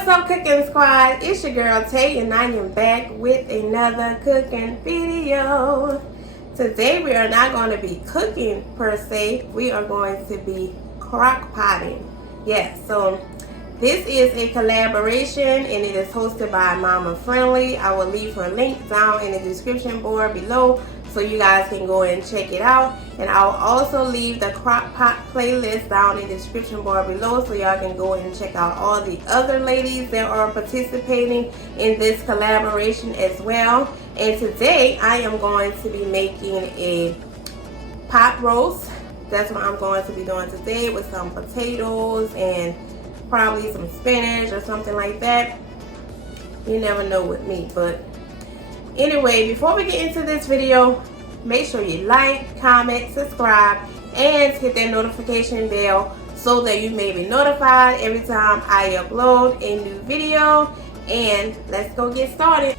What's up, cooking squad? It's your girl Tay, and I am back with another cooking video. Today we are not going to be cooking per se, we are going to be crock potting. Yes, so this is a collaboration and it is hosted by Mama Friendly. I will leave her link down in the description bar below so you guys can go and check it out. And I'll also leave the crock pot playlist down in the description bar below so y'all can go and check out all the other ladies that are participating in this collaboration as well. And today I am going to be making a pot roast. That's what I'm going to be doing today, with some potatoes and probably some spinach or something like that. You never know with me. But anyway, before we get into this video, make sure you like, comment, subscribe, and hit that notification bell so that you may be notified every time I upload a new video. And let's go get started.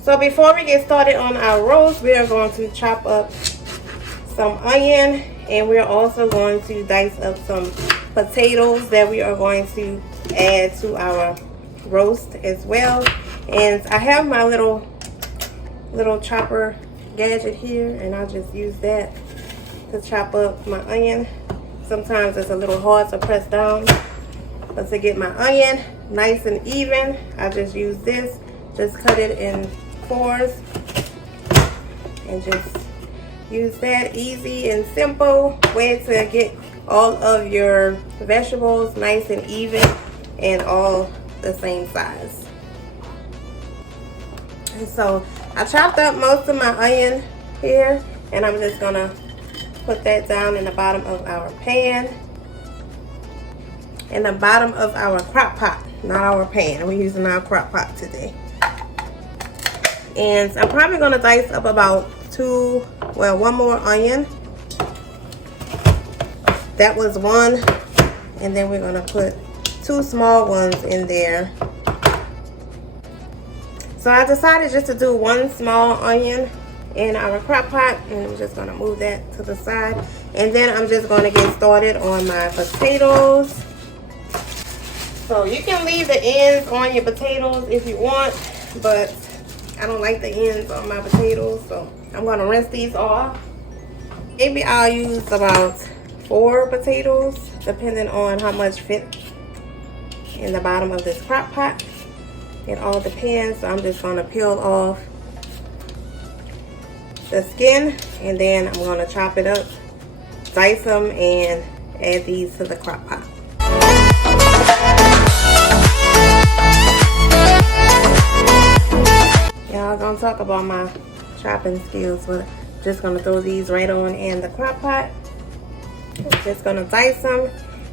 So before we get started on our roast, we are going to chop up some onion, and we're also going to dice up some potatoes that we are going to add to our roast as well. And I have my little chopper gadget here, and I'll just use that to chop up my onion. Sometimes it's a little hard to press down, but to get my onion nice and even, I just use this. Just cut it in fours and just use that. Easy and simple way to get all of your vegetables nice and even and all the same size. And so I chopped up most of my onion here, and I'm just gonna put that down in the bottom of our pan, in the bottom of our crock pot, not our pan. We're using our crock pot today. And I'm probably gonna dice up about one more onion. That was one, and then we're gonna put 2 small ones in there. So I decided just to do 1 small onion in our crock pot, and I'm just gonna move that to the side. And then I'm just gonna get started on my potatoes. So you can leave the ends on your potatoes if you want, but I don't like the ends on my potatoes, so I'm gonna rinse these off. Maybe I'll use about 4 potatoes, depending on how much fit in the bottom of this crock pot. It all depends. So I'm just going to peel off the skin, and then I'm going to chop it up, dice them, and add these to the crock pot. Yeah, I was going to talk about my chopping skills, but I'm just going to throw these right on in the crock pot. Just going to dice them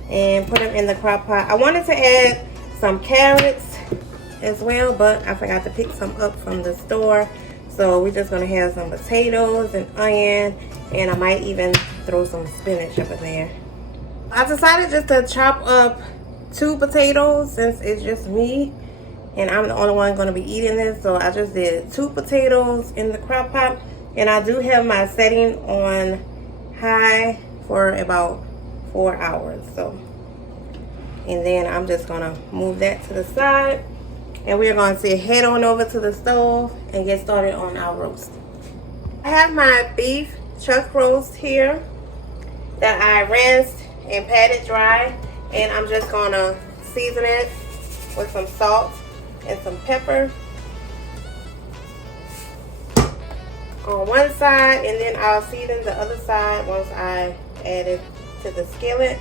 and put them in the crock pot. I wanted to add some carrots as well, but I forgot to pick some up from the store. So we're just gonna have some potatoes and onion, and I might even throw some spinach up in there. I decided just to chop up 2 potatoes since it's just me and I'm the only one gonna be eating this. So I just did 2 potatoes in the crock pot, and I do have my setting on high for about 4 hours. So, and then I'm just gonna move that to the side, and we're going to head on over to the stove and get started on our roast. I have my beef chuck roast here that I rinsed and patted dry, and I'm just going to season it with some salt and some pepper on one side, and then I'll season the other side once I add it to the skillet.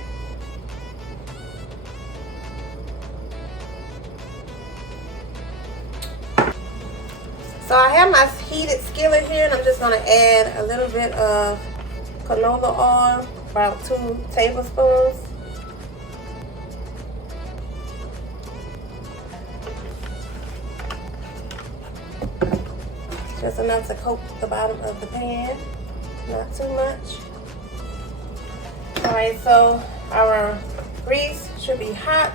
So I have my heated skillet here, and I'm just going to add a little bit of canola oil, about 2 tablespoons. Just enough to coat the bottom of the pan, not too much. Alright, so our grease should be hot,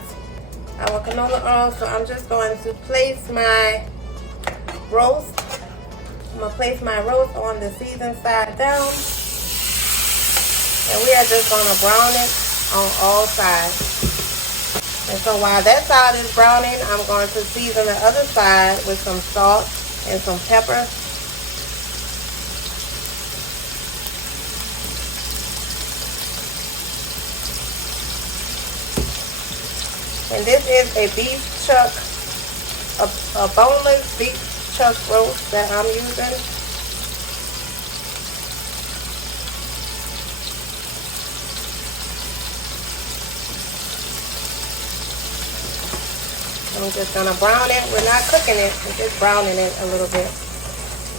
our canola oil, so I'm just going to place my roast. I'm going to place my roast on the seasoned side down, and we are just going to brown it on all sides. And so while that side is browning, I'm going to season the other side with some salt and some pepper. And this is a beef chuck, a boneless beef chuck roast that I'm using. I'm just gonna brown it. We're not cooking it, we're just browning it a little bit.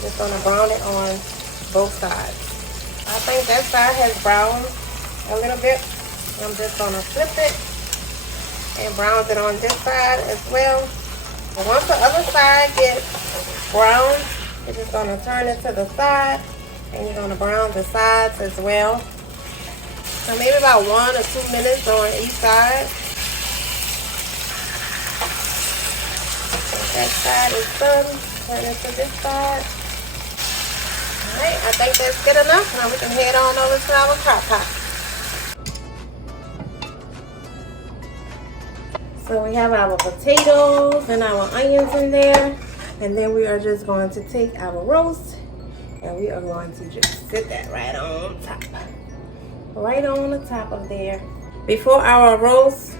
Just gonna brown it on both sides. I think that side has browned a little bit. I'm just gonna flip it and brown it on this side as well. And once the other side gets brown, you're just gonna turn it to the side and you're gonna brown the sides as well. So maybe about 1 or 2 minutes on each side. That side is done. Turn it to this side. Alright, I think that's good enough. Now we can head on over to our crock pot. So we have our potatoes and our onions in there. And then we are just going to take our roast and we are going to just sit that right on top. Right on the top of there. Before our roast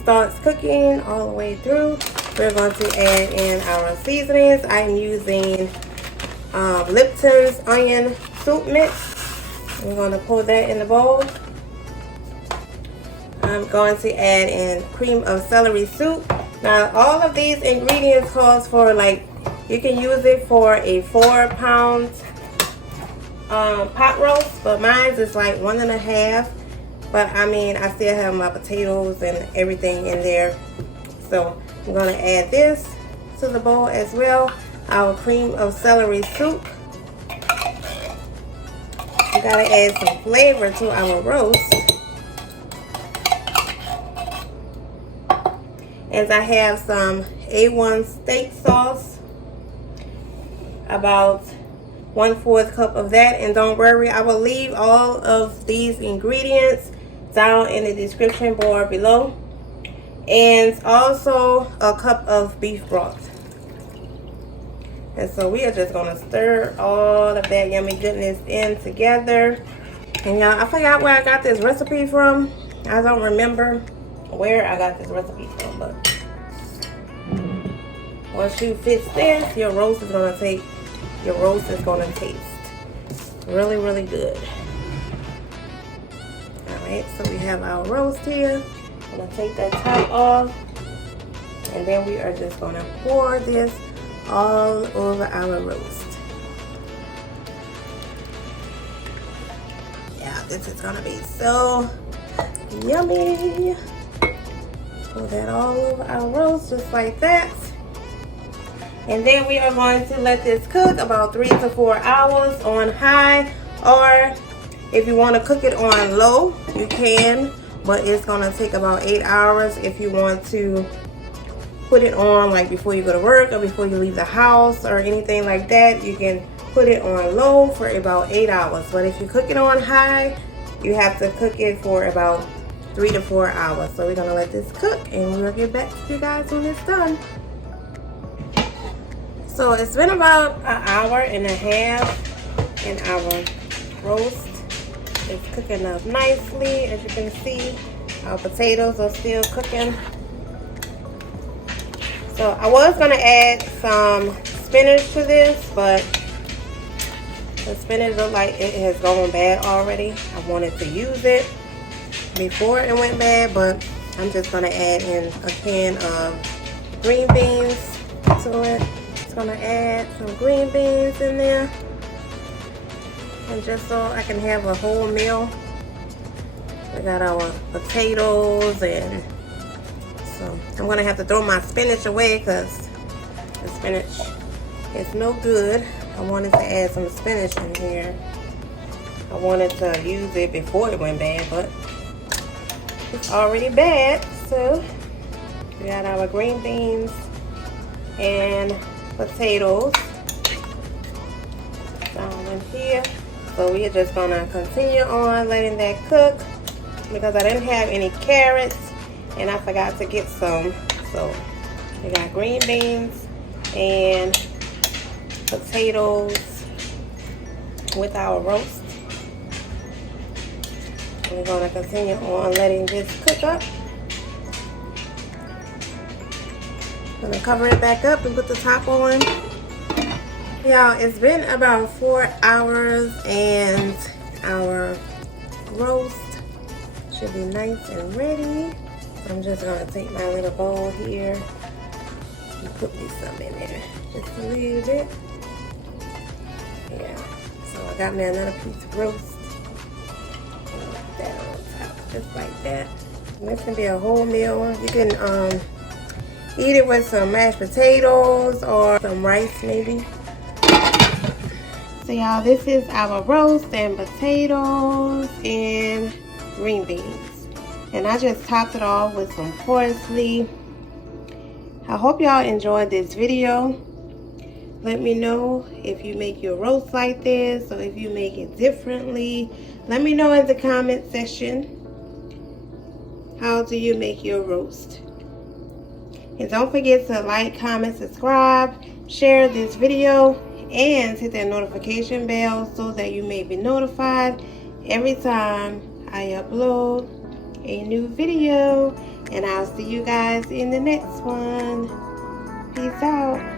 starts cooking all the way through, we're going to add in our seasonings. I'm using Lipton's onion soup mix. I'm going to pour that in the bowl. I'm going to add in cream of celery soup. Now all of these ingredients calls for, like, you can use it for a 4-pound pot roast, but mine is like 1.5. But I mean, I still have my potatoes and everything in there. So I'm going to add this to the bowl as well. Our cream of celery soup. We got to add some flavor to our roast. As I have some A1 steak sauce. About 1/4 cup of that. And don't worry, I will leave all of these ingredients down in the description bar below. And also a cup of beef broth. And so we are just going to stir all of that yummy goodness in together. And y'all, I forgot where I got this recipe from. I don't remember where I got this recipe from, but once you fix this, your roast is going to taste really, really good. Alright, so we have our roast here. I'm going to take that top off. And then we are just going to pour this all over our roast. Yeah, this is going to be so yummy. Pour that all over our roast just like that. And then we are going to let this cook about 3 to 4 hours on high, or if you want to cook it on low, you can, but it's going to take about 8 hours. If you want to put it on like before you go to work or before you leave the house or anything like that, you can put it on low for about 8 hours. But if you cook it on high, you have to cook it for about 3 to 4 hours. So we're going to let this cook and we'll get back to you guys when it's done. So it's been about 1.5 hours and our roast is cooking up nicely. As you can see, our potatoes are still cooking. So I was going to add some spinach to this, but the spinach looks like it has gone bad already. I wanted to use it before it went bad, but I'm just going to add in a can of green beans to it. Going to add some green beans in there, and just so I can have a whole meal. We got our potatoes, and so I'm going to have to throw my spinach away because the spinach is no good. I wanted to add some spinach in here. I wanted to use it before it went bad, but it's already bad. So we got our green beans and potatoes down in here. So we are just gonna continue on letting that cook because I didn't have any carrots and I forgot to get some. So we got green beans and potatoes with our roast. We're going to continue on letting this cook up. I'm going to cover it back up and put the top on. Y'all, it's been about 4 hours and our roast should be nice and ready. I'm just going to take my little bowl here and put me some in there. Just a little bit. Yeah. So I got me another piece of roast. Put that on top, just like that. And this can be a whole meal. You can eat it with some mashed potatoes or some rice maybe. So y'all, this is our roast and potatoes and green beans. And I just topped it off with some parsley. I hope y'all enjoyed this video. Let me know if you make your roast like this or if you make it differently. Let me know in the comment section. How do you make your roast? And don't forget to like, comment, subscribe, share this video, and hit that notification bell so that you may be notified every time I upload a new video. And I'll see you guys in the next one. Peace out.